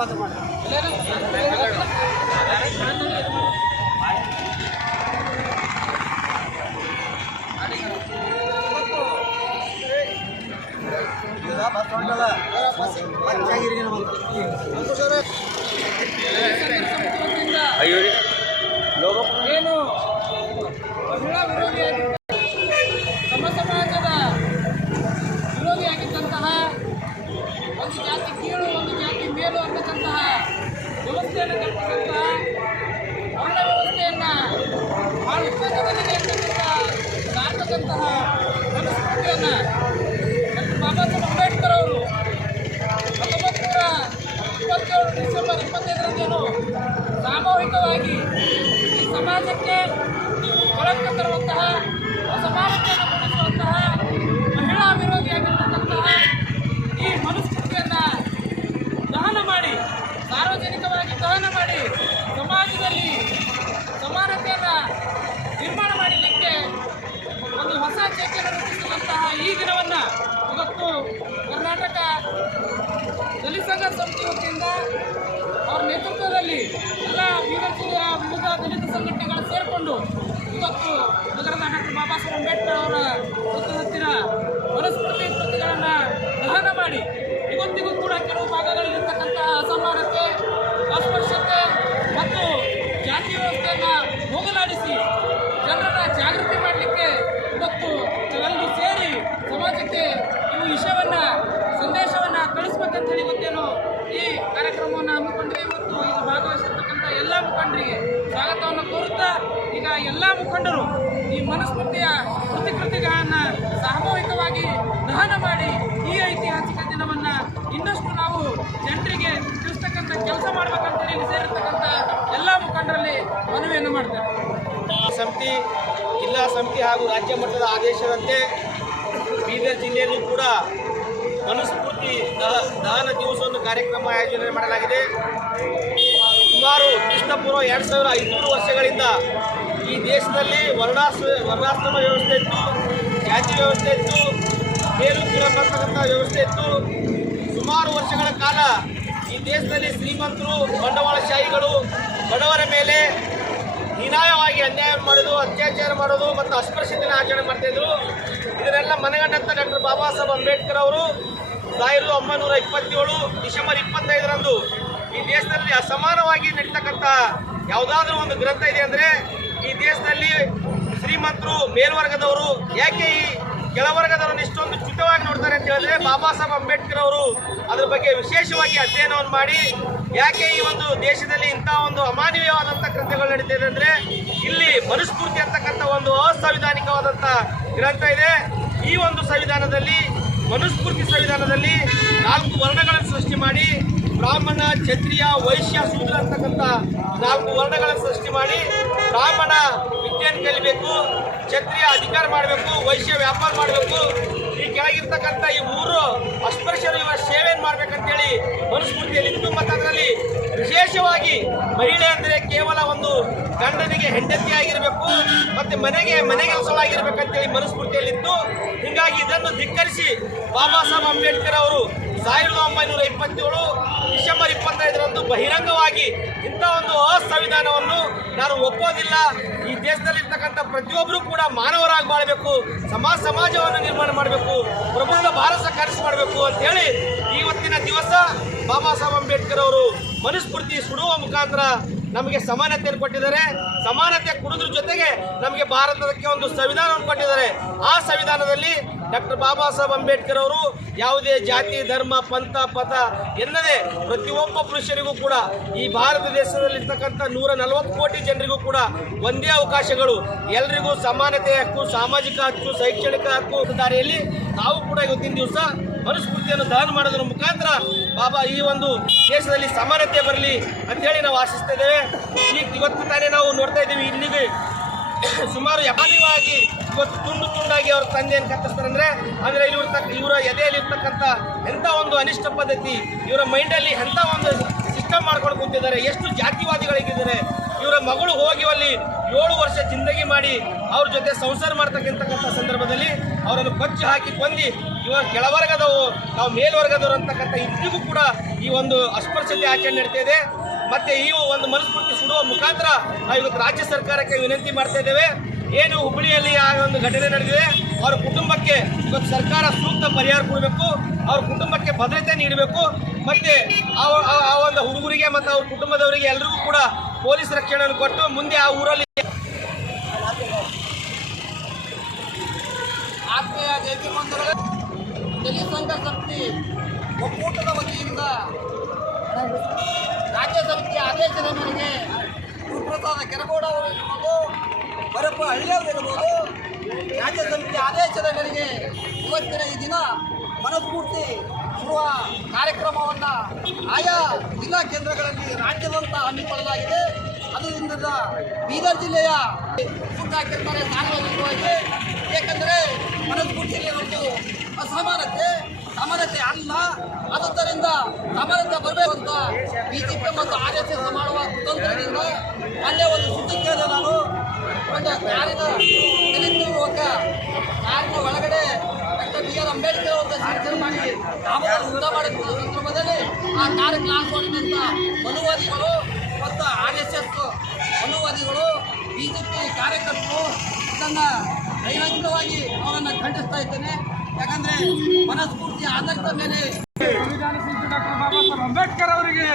ಬಂದ್ ಮಾಡ್ತಾರೆ. ಏನು ಮಹಿಳಾ ವಿರೋಧಿಯಾಗಿ ನಮ್ಮ ಸಮಾಜದ ವಿರೋಧಿಯಾಗಿದ್ದಂತಹ ಒಂದು ಜಾತಿ ಕೀಳು ಒಂದು ಜಾತಿ ಮೇಲು ಅನ್ನತಕ್ಕಂತಹ ವ್ಯವಸ್ಥೆಯನ್ನು ಕಲ್ಪಿಸಿದಂತಹ ವರ್ಣ ವ್ಯವಸ್ಥೆಯನ್ನು ಬಹಳ ಉಪಯೋಗದಲ್ಲಿ ಸಾರ್ತಕ್ಕಂತಹ ಮನಸ್ಫೂರ್ತಿಯನ್ನು ಬಾಬಾ ಸಾಹೇಬ್ ಅಂಬೇಡ್ಕರ್ ಅವರು 1927 ಡಿಸೆಂಬರ್ 25ರಂದು ಸಾಮೂಹಿಕವಾಗಿ ಈ ಸಮಾಜಕ್ಕೆ ಕಳಂಕ ತರುವಂತಹ ಅಸಮಾನತೆಯನ್ನು ಮೂಡಿಸುವಂತಹ ಮಹಿಳಾ ವಿರೋಧಿಯಾಗಿರ್ತಕ್ಕಂತಹ ಈ ಮನುಸ್ಮೃತಿಯನ್ನು ದಹನ ಮಾಡಿ ಸಾರ್ವಜನಿಕವಾಗಿ ದಹನ ಮಾಡಿ ಸಮಾಜದಲ್ಲಿ ಸಮಾನತೆಯನ್ನು ನಿರ್ಮಾಣ ಮಾಡಲಿಕ್ಕೆ ಒಂದು ಹೊಸ ಚೇತನ ರೂಪಿಸುವಂತಹ ಈ ದಿನವನ್ನು ಇವತ್ತು ಕರ್ನಾಟಕ ದಲಿತ ಸಂಘರ್ಷ ಸಮಿತಿ ವತಿಯಿಂದ ಅವರ ನೇತೃತ್ವದಲ್ಲಿ ಎಲ್ಲ ಜಿಲ್ಲೆಯ ವಿವಿಧ ದಲಿತ ಸಂಘಟನೆಗಳು ಸೇರಿಕೊಂಡು ಇವತ್ತು ನಗರದ ಡಾಕ್ಟರ್ ಬಾಬಾ ಸಾಹೇಬ್ ಅಂಬೇಡ್ಕರ್ ಅವರ ಹತ್ತಿರ ಮನುಸ್ಮೃತಿ ಕೃತಿಗಳನ್ನು ದಹನ ಮಾಡಿ ಇವತ್ತಿಗೂ ಕೂಡ ಕೆಲವು ಭಾಗಗಳಲ್ಲಿರ್ತಕ್ಕಂತಹ ಅಸಮಾನತೆ ಅಸ್ಪೃಶ್ಯತೆ ಮತ್ತು ಜಾತಿ ವ್ಯವಸ್ಥೆಯನ್ನು ಹೋಗಲಾಡಿಸಿ ಜನರನ್ನ ಜಾಗೃತಿ ಮಾಡಲಿಕ್ಕೆ ಇವತ್ತು ಎಲ್ಲರೂ ಸೇರಿ ಸಮಾಜಕ್ಕೆ ಈ ವಿಷಯವನ್ನು ಸಂದೇಶವನ್ನು ಕಳಿಸ್ಬೇಕಂತ ಹೇಳಿ ಇವತ್ತೇನು ಈ ಕಾರ್ಯಕ್ರಮವನ್ನು ಹಮ್ಮಿಕೊಂಡ್ರೆ ಇವತ್ತು ಈಗ ಭಾಗವಹಿಸಿರ್ತಕ್ಕಂಥ ಎಲ್ಲ ಮುಖಂಡರಿಗೆ ಸ್ವಾಗತವನ್ನು ಕೋರುತ್ತಾ ಈಗ ಎಲ್ಲ ಮುಖಂಡರು ಈ ಮನುಸ್ಮೃತಿಯ ಕೃತಿಗಳನ್ನು ಸಾಮೂಹಿಕವಾಗಿ ದಹನ ಮಾಡಿ ಈ ಐತಿಹಾಸಿಕ ದಿನವನ್ನು ಇನ್ನಷ್ಟು ನಾವು ಜನರಿಗೆ ತಿಳಿಸ್ತಕ್ಕಂಥ ಕೆಲಸ ಮಾಡಬೇಕಂತೇಳಿ ಇಲ್ಲಿ ಸೇರಿರ್ತಕ್ಕಂಥ ಎಲ್ಲ ಮುಖಂಡರಲ್ಲಿ ಮನವಿಯನ್ನು ಮಾಡ್ತಾರೆ. ಸಮಿತಿ ಜಿಲ್ಲಾ ಸಮಿತಿ ಹಾಗೂ ರಾಜ್ಯ ಮಟ್ಟದ ಆದೇಶದಂತೆ ಬೀದರ್ ಜಿಲ್ಲೆಯಲ್ಲೂ ಕೂಡ ಮನುಸ್ಮೃತಿ ದಹನ ದಿವಸವನ್ನು ಕಾರ್ಯಕ್ರಮ ಆಯೋಜನೆ ಮಾಡಲಾಗಿದೆ. ಸುಮಾರು ಕ್ರಿಸ್ತಪೂರ್ವ 2500 ವರ್ಷಗಳಿಂದ ಈ ದೇಶದಲ್ಲಿ ವರ್ಣಾಶ್ರಮ ವ್ಯವಸ್ಥೆ ಇತ್ತು, ಜಾತಿ ವ್ಯವಸ್ಥೆ ಇತ್ತು, ಬೇರು ಕೀಳಬರ್ತಕ್ಕಂಥ ವ್ಯವಸ್ಥೆ ಇತ್ತು. ಸುಮಾರು ವರ್ಷಗಳ ಕಾಲ ಈ ದೇಶದಲ್ಲಿ ಶ್ರೀಮಂತರು ಬಂಡವಾಳಶಾಹಿಗಳು ಬಡವರ ಮೇಲೆ ಹೀನಾಯವಾಗಿ ಅನ್ಯಾಯ ಮಾಡೋದು, ಅತ್ಯಾಚಾರ ಮಾಡೋದು ಮತ್ತು ಅಸ್ಪೃಶ್ಯತೆಯನ್ನು ಆಚರಣೆ ಮಾಡ್ತಾಯಿದ್ರು. ಇದನ್ನೆಲ್ಲ ಮನಗಂಡಂಥ ಡಾಕ್ಟರ್ ಬಾಬಾ ಸಾಹೇಬ್ ಅಂಬೇಡ್ಕರ್ ಅವರು 1927 ಡಿಸೆಂಬರ್ 25ರಂದು ಈ ದೇಶದಲ್ಲಿ ಅಸಮಾನವಾಗಿ ನಡೀತಕ್ಕಂಥ ಯಾವುದಾದ್ರೂ ಒಂದು ಗ್ರಂಥ ಇದೆ ಅಂದರೆ ಈ ದೇಶದಲ್ಲಿ ಶ್ರೀಮಂತರು ಮೇಲ್ವರ್ಗದವರು ಯಾಕೆ ಈ ಕೆಳವರ್ಗದವರನ್ನು ಇಷ್ಟೊಂದು ಚ್ಯುತವಾಗಿ ನೋಡ್ತಾರೆ ಅಂತ ಹೇಳಿದ್ರೆ ಬಾಬಾ ಸಾಹೇಬ್ ಅಂಬೇಡ್ಕರ್ ಅವರು ಅದ್ರ ಬಗ್ಗೆ ವಿಶೇಷವಾಗಿ ಅಧ್ಯಯನವನ್ನು ಮಾಡಿ ಯಾಕೆ ಈ ಒಂದು ದೇಶದಲ್ಲಿ ಇಂಥ ಒಂದು ಅಮಾನವೀಯವಾದಂಥ ಕೃತ್ಯಗಳು ನಡೀತಾ ಇದೆ ಅಂದರೆ ಇಲ್ಲಿ ಮನುಸ್ಮೃತಿ ಅಂತಕ್ಕಂಥ ಒಂದು ಅಸಂವಿಧಾನಿಕವಾದಂಥ ಗ್ರಂಥ ಇದೆ. ಈ ಒಂದು ಸಂವಿಧಾನದಲ್ಲಿ ಮನುಸ್ಮೃತಿ ಸಂವಿಧಾನದಲ್ಲಿ 4 ವರ್ಣಗಳನ್ನು ಸೃಷ್ಟಿ ಮಾಡಿ ಬ್ರಾಹ್ಮಣ, ಕ್ಷತ್ರಿಯ, ವೈಶ್ಯ, ಶೂದ್ರ ಅಂತಕ್ಕಂಥ 4 ವರ್ಣಗಳನ್ನು ಸೃಷ್ಟಿ ಮಾಡಿ ಬ್ರಾಹ್ಮಣ ವಿದ್ಯೆಯನ್ನು ಕಲಿಬೇಕು, ಕ್ಷತ್ರಿಯ ಅಧಿಕಾರ ಮಾಡಬೇಕು, ವೈಶ್ಯ ವ್ಯಾಪಾರ ಮಾಡಬೇಕು, ಈ ಕೆಳಗಿರ್ತಕ್ಕಂಥ ಈ 3 ಅಸ್ಪೃಶ್ಯರು ಇವರ ಸೇವೆಯನ್ನು ಮಾಡಬೇಕಂತೇಳಿ ಮನುಸ್ಮೃತಿಯಲ್ಲಿ ಇತ್ತು. ಮತ್ತು ಅದರಲ್ಲಿ ವಿಶೇಷವಾಗಿ ಮಹಿಳೆ ಅಂದರೆ ಕೇವಲ ಒಂದು ಗಂಡನಿಗೆ ಹೆಂಡತಿಯಾಗಿರಬೇಕು ಮತ್ತು ಮನೆಗೆ ಕೆಲಸವಾಗಿರ್ಬೇಕಂತೇಳಿ ಮನುಸ್ಮೃತಿಯಲ್ಲಿತ್ತು. ಹೀಗಾಗಿ ಇದನ್ನು ಧಿಕ್ಕರಿಸಿ ಬಾಬಾ ಸಾಹೇಬ್ ಅಂಬೇಡ್ಕರ್ ಅವರು 1927 ಡಿಸೆಂಬರ್ 25ರಂದು ಬಹಿರಂಗವಾಗಿ ಇಂಥ ಒಂದು ಅಸಂವಿಧಾನವನ್ನು ನಾನು ಒಪ್ಪೋದಿಲ್ಲ, ಈ ದೇಶದಲ್ಲಿರ್ತಕ್ಕಂಥ ಪ್ರತಿಯೊಬ್ಬರೂ ಕೂಡ ಮಾನವರಾಗಿ ಬಾಳಬೇಕು, ಸಮಾಜವನ್ನು ನಿರ್ಮಾಣ ಮಾಡಬೇಕು, ಪ್ರಬುದ್ಧ ಭಾರತ ಕನಸು ಮಾಡಬೇಕು ಅಂತೇಳಿ ಇವತ್ತಿನ ದಿವಸ ಬಾಬಾ ಸಾಹೇಬ್ ಅಂಬೇಡ್ಕರ್ ಅವರು ಮನುಸ್ಮೃತಿ ಸುಡುವ ಮುಖಾಂತರ ನಮಗೆ ಸಮಾನತೆಯನ್ನು ಕೊಟ್ಟಿದ್ದಾರೆ. ಸಮಾನತೆ ಕೊಡೋದ್ರ ಜೊತೆಗೆ ನಮಗೆ ಭಾರತಕ್ಕೆ ಒಂದು ಸಂವಿಧಾನವನ್ನು ಕೊಟ್ಟಿದ್ದಾರೆ. ಆ ಸಂವಿಧಾನದಲ್ಲಿ ಡಾಕ್ಟರ್ ಬಾಬಾ ಸಾಹೇಬ್ ಅಂಬೇಡ್ಕರ್ ಅವರು ಯಾವುದೇ ಜಾತಿ, ಧರ್ಮ, ಪಂಥ, ಪಥ ಎನ್ನದೇ ಪ್ರತಿಯೊಬ್ಬ ಪುರುಷರಿಗೂ ಕೂಡ ಈ ಭಾರತ ದೇಶದಲ್ಲಿರ್ತಕ್ಕಂಥ 140 ಕೋಟಿ ಜನರಿಗೂ ಕೂಡ ಒಂದೇ ಅವಕಾಶಗಳು, ಎಲ್ಲರಿಗೂ ಸಮಾನತೆ ಹಕ್ಕು, ಸಾಮಾಜಿಕ ಹಕ್ಕು, ಶೈಕ್ಷಣಿಕ ಹಕ್ಕು ದಾರಿಯಲ್ಲಿ ನಾವು ಕೂಡ ಇವತ್ತಿನ ದಿವಸ ಮನುಸ್ಮೃತಿಯನ್ನು ದಹನ ಮಾಡೋದ್ರ ಮುಖಾಂತರ ಬಾಬಾ ಈ ಒಂದು ದೇಶದಲ್ಲಿ ಸಮಾನತೆ ಬರಲಿ ಅಂಥೇಳಿ ನಾವು ಆಶಿಸ್ತಾ ಇದ್ದೇವೆ. ಇವತ್ತು ತಾನೇ ನಾವು ನೋಡ್ತಾ ಇದ್ದೀವಿ, ಇಲ್ಲಿಗೆ ಸುಮಾರು ಯಮಾನಿವಾಗಿ ಇವತ್ತು ತುಂಡಾಗಿ ಅವ್ರ ತಂದೆಯನ್ನು ಕತ್ತಿಸ್ತಾರೆ ಅಂದರೆ ಇವರ ಎದೆಯಲ್ಲಿರ್ತಕ್ಕಂಥ ಎಂಥ ಒಂದು ಅನಿಷ್ಟ ಪದ್ಧತಿ, ಇವರ ಮೈಂಡಲ್ಲಿ ಎಂಥ ಒಂದು ಸಿಸ್ಟಮ್ ಮಾಡ್ಕೊಂಡು ಕೂತಿದ್ದಾರೆ, ಎಷ್ಟು ಜಾತಿವಾದಿಗಳಿದ್ದಾರೆ. ಇವರ ಮಗಳು ಹೋಗಿ ಅಲ್ಲಿ 7 ವರ್ಷ ಜಿಂದಗಿ ಮಾಡಿ ಅವ್ರ ಜೊತೆ ಸಂಸಾರ ಮಾಡ್ತಕ್ಕಂಥ ಸಂದರ್ಭದಲ್ಲಿ ಅವರನ್ನು ಕೊಚ್ಚಿ ಹಾಕಿ ಕೊಂದು ಇವರು ಕೆಳವರ್ಗದವು ನಾವು ಮೇಲ್ವರ್ಗದವರು ಅಂತಕ್ಕಂಥ ಇದ್ರಿಗೂ ಕೂಡ ಈ ಒಂದು ಅಸ್ಪೃಶ್ಯತೆ ಆಚರಣೆ ನಡೀತಾ ಇದೆ. ಮತ್ತೆ ಈ ಒಂದು ಮನುಸ್ಮೃತಿ ಸುಡುವ ಮುಖಾಂತರ ನಾವು ಇವತ್ತು ರಾಜ್ಯ ಸರ್ಕಾರಕ್ಕೆ ವಿನಂತಿ ಮಾಡ್ತಾ ಇದ್ದೇವೆ. ಏನು ಹುಬ್ಬಳ್ಳಿಯಲ್ಲಿ ಆ ಒಂದು ಘಟನೆ ನಡೆದಿದೆ, ಅವರ ಕುಟುಂಬಕ್ಕೆ ಇವತ್ತು ಸರ್ಕಾರ ಸೂಕ್ತ ಪರಿಹಾರ ಕೊಡಬೇಕು, ಅವ್ರ ಕುಟುಂಬಕ್ಕೆ ಭದ್ರತೆ ನೀಡಬೇಕು. ಮತ್ತೆ ಆ ಒಂದು ಹುಡುಗರಿಗೆ ಮತ್ತು ಅವ್ರ ಕುಟುಂಬದವರಿಗೆ ಎಲ್ಲರಿಗೂ ಕೂಡ ಪೊಲೀಸ್ ರಕ್ಷಣೆಯನ್ನು ಕೊಟ್ಟು ಮುಂದೆ ಆ ಊರಲ್ಲಿ ಆತ್ಮೀಯ ಜೈಪಿ ಬಂಧುಗಳೇ, ದಲಿತ ಸಂಘರ್ಷ ಸಮಿತಿ ಒಕ್ಕೂಟದ ವತಿಯಿಂದ ರಾಜ್ಯ ಸಮಿತಿಯ ಆದೇಶದ ಮೇರೆಗೆ ಗುರುಪ್ರಸಾದ ಕೆರಗೋಡ ಅವರು ಇರ್ಬೋದು, ಬರಪ್ಪ ಹಳ್ಳಿಯವರು ಇರ್ಬೋದು, ರಾಜ್ಯ ಸಮಿತಿಯ ಆದೇಶದ ಮೇರೆಗೆ ಇವತ್ತಿನ ಈ ದಿನ ಮನಸ್ಫೂರ್ತಿ ಶುರುವ ಕಾರ್ಯಕ್ರಮವನ್ನು ಆಯಾ ಜಿಲ್ಲಾ ಕೇಂದ್ರಗಳಲ್ಲಿ ರಾಜ್ಯದಂತ ಹಮ್ಮಿಕೊಳ್ಳಲಾಗಿದೆ. ಅದರಿಂದ ಬೀದರ್ ಜಿಲ್ಲೆಯ ಸುಟ್ಟು ಹಾಕಿರ್ತಾರೆ ಸಾರ್ವಜನಿಕವಾಗಿ. ಏಕೆಂದರೆ ಮನಸ್ಫೂರ್ತಿಯಲ್ಲಿ ಒಂದು ಸಮಾನತೆ ಅಲ್ಲ. ಆದುದರಿಂದ ಸಮಾನತೆ ಬರಬೇಕು ಅಂತ ಬಿಜೆಪಿ ಮತ್ತು RSS ಮಾಡುವ ಕುತಂತ್ರದಿಂದ ಅಲ್ಲೇ ಒಂದು ಸುದ್ದಿಗೆ ನಾನು ಒಂದು ಕಾರಿನ ಒಳಗಡೆ ಡಾಕ್ಟರ್ BR ಅಂಬೇಡ್ಕರ್ ಅವರ ಸಾಕ್ಷರ ಮಾಡಿ ನಾಮವನ್ನು ಯುದ್ಧ ಮಾಡಿದ ಸಂದರ್ಭದಲ್ಲಿ ಆ ಕಾರ್ ಕ್ಲಾಸ್ ಮಾಡಿದಂಥ ಮನುವಾದಿಗಳು ಮತ್ತು RSS ಮನುವಾದಿಗಳು ಬಿಜೆಪಿ ಕಾರ್ಯಕರ್ತರು ಇದನ್ನು ಬಹಿರಂಗವಾಗಿ ಅವರನ್ನು ಖಂಡಿಸ್ತಾ ಇದ್ದೇನೆ. ಯಾಕಂದ್ರೆ ಮನಸ್ಫೂರ್ತಿಯ ಆಧಾರದ ಮೇಲೆ ಸಂವಿಧಾನ ಶಿಲ್ಪಿ ಡಾಕ್ಟರ್ ಬಾಬಾ ಸಾಹೇಬ್ ಅಂಬೇಡ್ಕರ್ ಅವರಿಗೆ